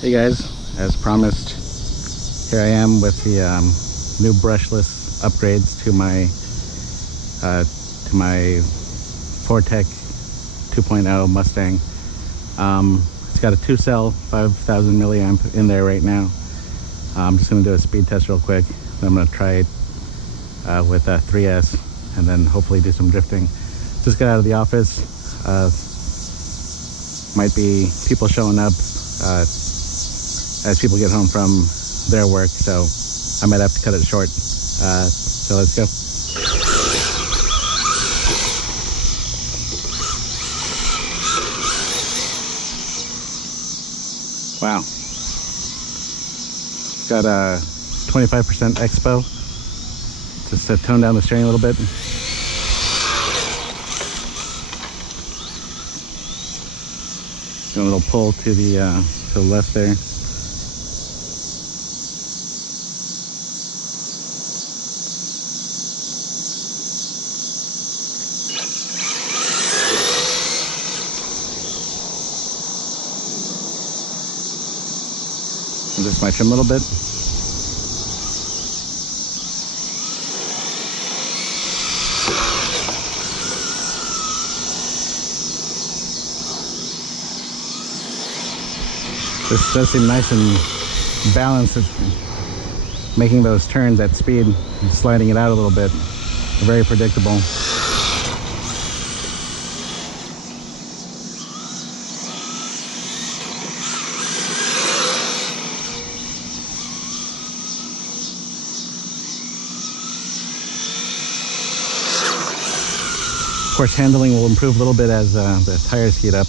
Hey guys, as promised, here I am with the new brushless upgrades to my 4-TEC 2.0 Mustang. It's got a 2-cell 5,000 milliamp in there right now. I'm just going to do a speed test real quick. Then I'm going to try it with 3S and then hopefully do some drifting. Just got out of the office. Might be people showing up as people get home from their work, so I might have to cut it short. So let's go. Wow. Got a 25% expo. Just to tone down the steering a little bit. A little pull to the left there. This might trim a little bit. This does seem nice and balanced. It's making those turns at speed and sliding it out a little bit. Very predictable. Of course, handling will improve a little bit as the tires heat up.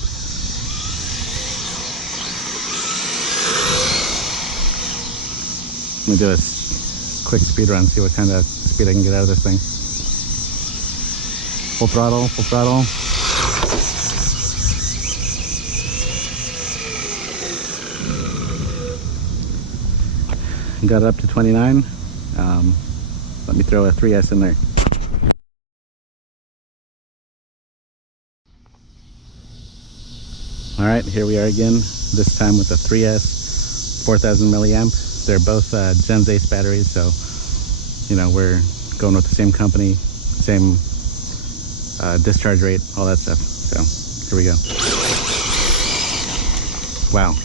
I'm gonna do a quick speed run, see what kind of speed I can get out of this thing. Full throttle, full throttle. Got it up to 29. Let me throw a 3S in there. All right, here we are again, this time with a 3S 4,000 milliamp. They're both Gen Ace batteries, so you know we're going with the same company, same discharge rate, all that stuff. So here we go. Wow.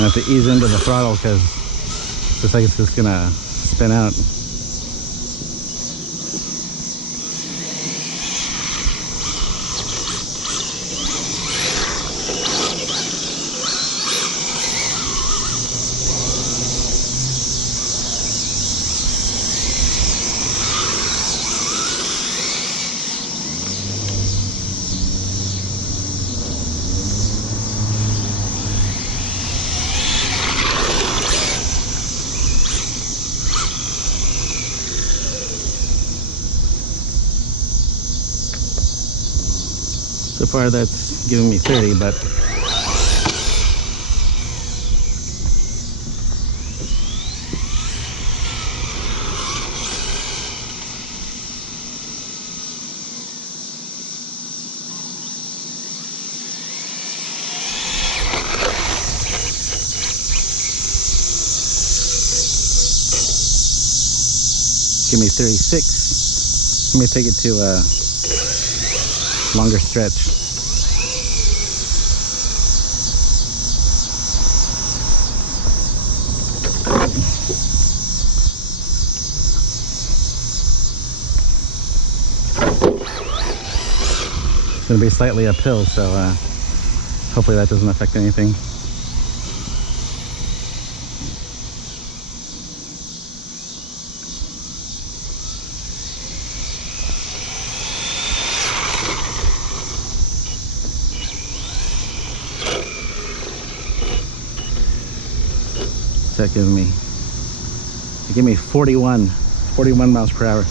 I have to ease into the throttle because it looks like it's just gonna spin out. So far that's giving me 30, but give me 36. Let me take it to a longer stretch. It's going to be slightly uphill, so hopefully that doesn't affect anything. What's that giving me? It gave me 41 miles per hour.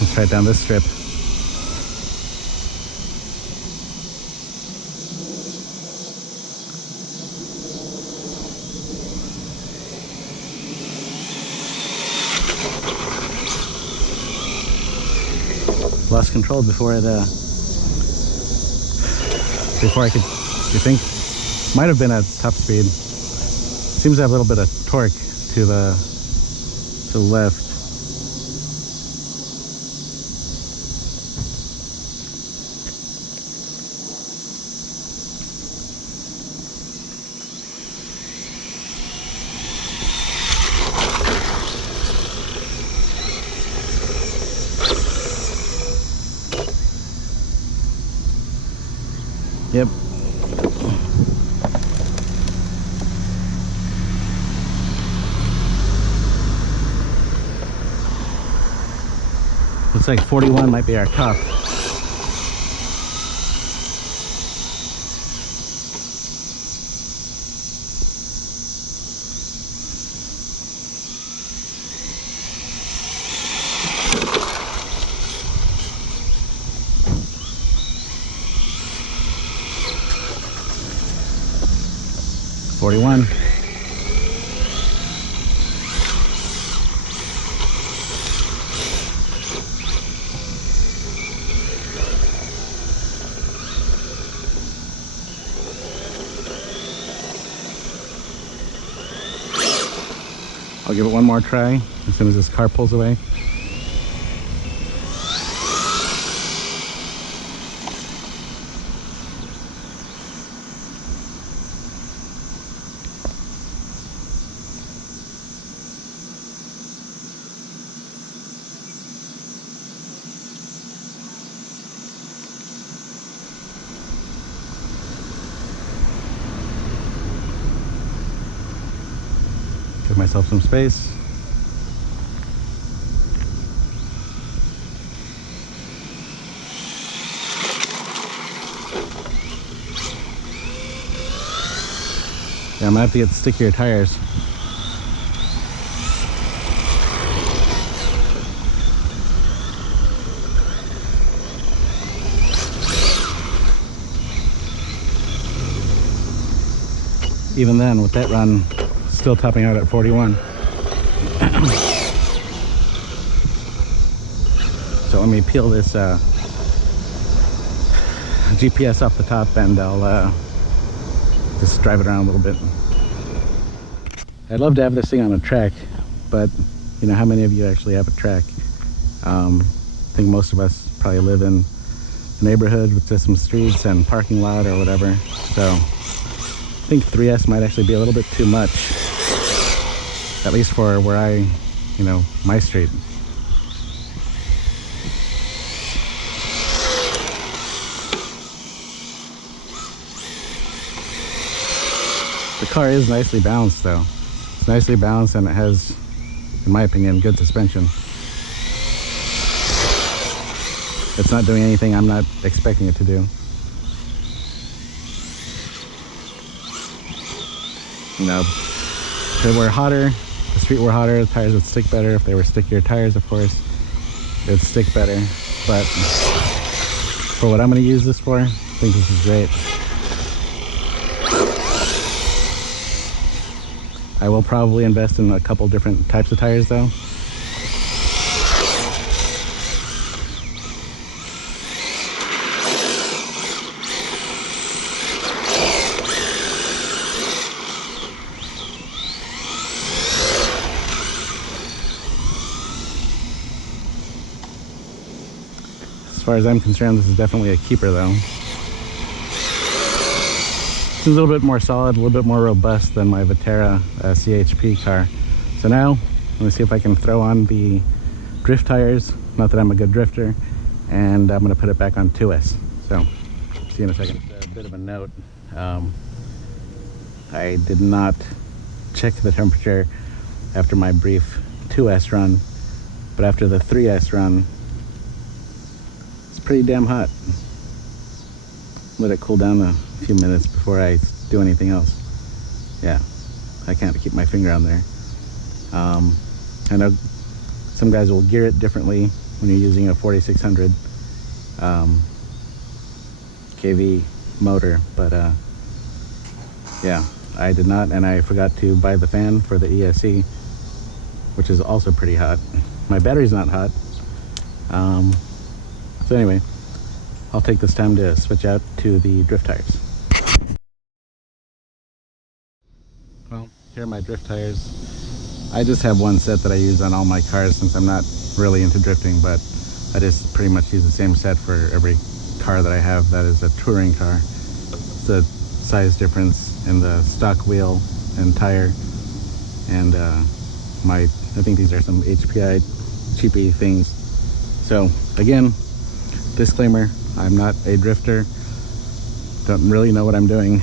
Let's try it down this strip. lost control before I could, you think, might have been at top speed. Seems to have a little bit of torque to the left. Yep. Looks like 41 might be our top. $41. I'll give it one more try as soon as this car pulls away. Give myself some space. Yeah, I'm gonna have to get stickier tires. Even then, with that run, still topping out at 41. So let me peel this GPS off the top and I'll just drive it around a little bit. I'd love to have this thing on a track, but you know, how many of you actually have a track? I think most of us probably live in a neighborhood with just some streets and parking lot or whatever. So I think 3S might actually be a little bit too much, at least for where my street. The car is nicely balanced though. It's nicely balanced and it has, in my opinion, good suspension. It's not doing anything I'm not expecting it to do. You know, if they were hotter, the street were hotter, the tires would stick better. If they were stickier tires, of course, it would stick better. But for what I'm going to use this for, I think this is great. I will probably invest in a couple different types of tires though. As far as I'm concerned, this is definitely a keeper though. It's a little bit more solid, a little bit more robust than my Vitara CHP car. So now, let me see if I can throw on the drift tires. Not that I'm a good drifter. And I'm gonna put it back on 2S. So, see you in a second. A bit of a note. I did not check the temperature after my brief 2S run, but after the 3S run, it's pretty damn hot. Let it cool down a few minutes before I do anything else. Yeah, I can't keep my finger on there. I know some guys will gear it differently when you're using a 4600 kV motor, but yeah, I did not, and I forgot to buy the fan for the ESC, which is also pretty hot. My battery's not hot. So anyway, I'll take this time to switch out to the drift tires. Well, here are my drift tires. I just have one set that I use on all my cars since I'm not really into drifting, but I just pretty much use the same set for every car that I have that is a touring car. It's a size difference in the stock wheel and tire, and I think these are some HPI cheapy things. So again, disclaimer, I'm not a drifter, don't really know what I'm doing,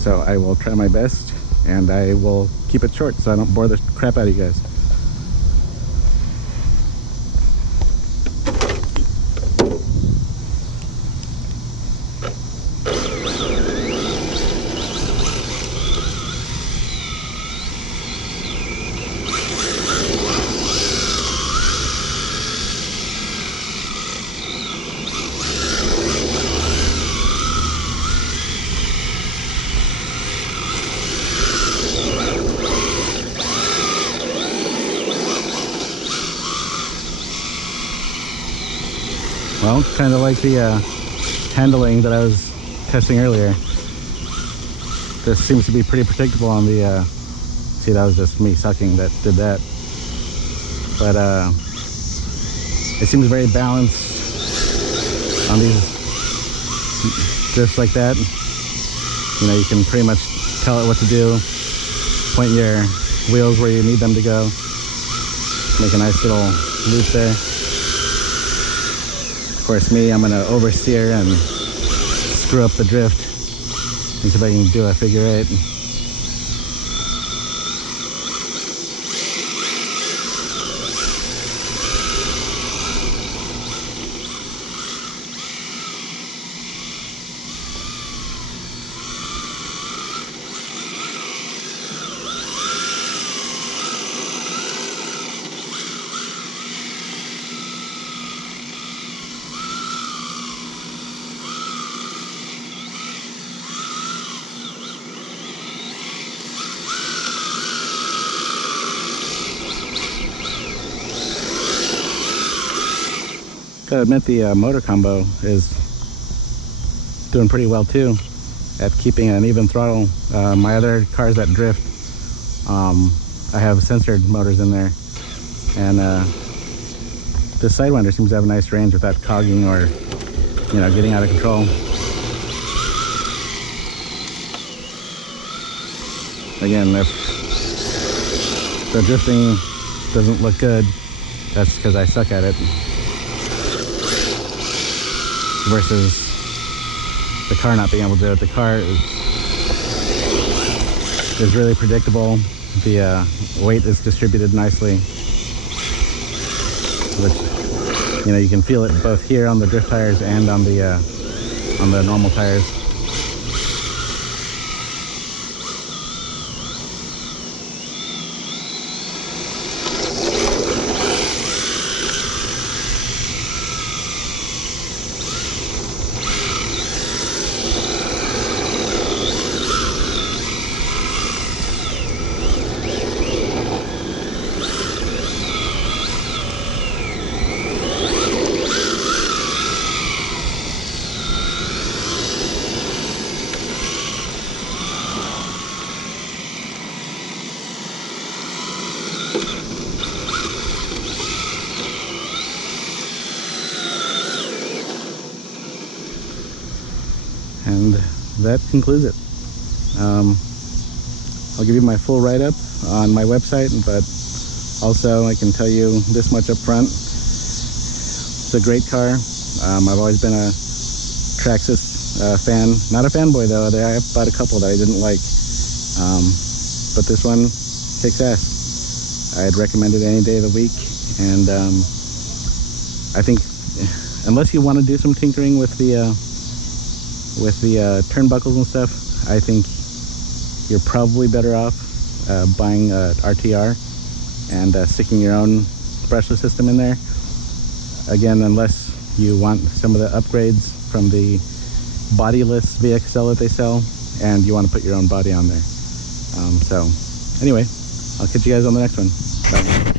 so I will try my best, and I will keep it short so I don't bore the crap out of you guys. Well, kind of like the handling that I was testing earlier. This seems to be pretty predictable on the, see, that was just me sucking that did that. But it seems very balanced on these drifts like that. You know, you can pretty much tell it what to do, point your wheels where you need them to go, make a nice little loop there. Of course, me, I'm gonna oversteer and screw up the drift and see if I can do a figure eight. Gotta admit, the motor combo is doing pretty well too at keeping an even throttle. My other cars that drift, I have censored motors in there, and this Sidewinder seems to have a nice range without cogging or, you know, getting out of control. Again, if the drifting doesn't look good, that's because I suck at it. Versus the car not being able to do it. The car is really predictable. The weight is distributed nicely, which, you know, you can feel it both here on the drift tires and on the normal tires. And that concludes it. I'll give you my full write-up on my website, but also I can tell you this much up front. It's a great car. I've always been a Traxxas fan. Not a fanboy though. I've bought a couple that I didn't like. But this one kicks ass. I'd recommend it any day of the week. And I think unless you want to do some tinkering with the turnbuckles and stuff, I think you're probably better off buying a RTR and sticking your own brushless system in there. Again, unless you want some of the upgrades from the bodyless VXL that they sell and you want to put your own body on there. So anyway, I'll catch you guys on the next one. Bye.